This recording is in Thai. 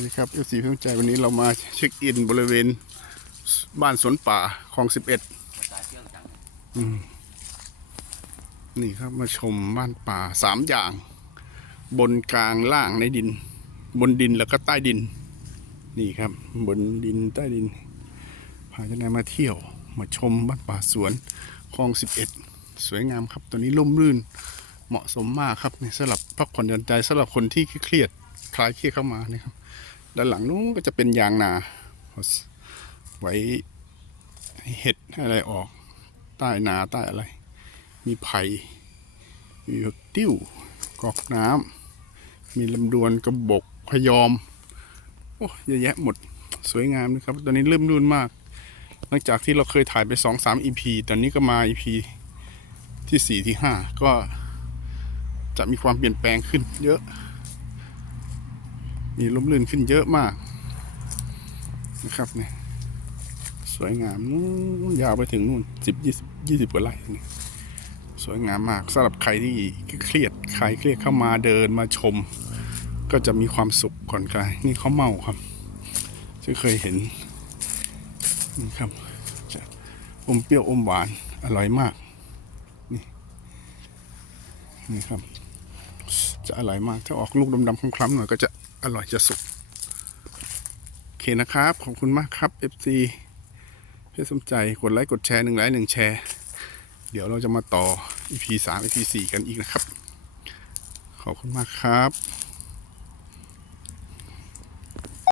นี่ครับเอฟซีเพิ่งใจวันนี้เรามาเช็คอินบริเวณบ้านสวนป่าคลองสิบเอ็ดนี่ครับมาชมบ้านป่าสามอย่าง บนกลางล่างในดิน บนดินแล้วก็ใต้ดิน นี่ครับ บนดินใต้ดินพาเจ้านายมาเที่ยวมาชมบ้านป่าสวนคลองสิบเอ็ดสวยงามครับตัวนี้ร่มรื่นเหมาะสมมากครับสำหรับพักผ่อนหย่อนใจสำหรับคนที่เครียด คลายเครียดเข้ามานี่ครับ ด้านหลังนู้นก็จะเป็นยางนา ไว้ให้เห็ดอะไรออก ใต้นาใต้อะไร มีไผ่มีผักติ้วกอกน้ำมีลำดวนกระบกพยอม โอ้เยอะแยะหมดสวยงามนะครับ ตอนนี้เริ่มรุ่นมาก หลังจากที่เราเคยถ่ายไปสองสาม EP ตอนนี้ก็มา EP ที่สี่ที่ห้าก็จะมีความเปลี่ยนแปลงขึ้นเยอะ มีร่มรื่นขึ้นเยอะมากนะครับเนี่ยสวยงามนู้นยาวไปถึงนู่นสิบยี่สิบยี่สิบกว่าไร่นี่สวยงามมากสำหรับใครที่เครียดใครเครียดเข้ามาเดินมาชม ก็จะมีความสุขก่อนใครนี่เขาเมาครับที่เคยเห็นนี่ครับจะอมเปรี้ยวอมหวานอร่อยมากนี่นี่ครับ จะอร่อยมาก ถ้าออกลูกดำๆคล้ำๆหน่อยก็จะอร่อยจะสุก โอเคนะครับ ขอบคุณมากครับ FC เพื่อสนใจกดไลค์กดแชร์หนึ่งไลค์หนึ่งแชร์ เดี๋ยวเราจะมาต่อ EP 3 EP 4กันอีกนะครับ ขอบคุณมากครับ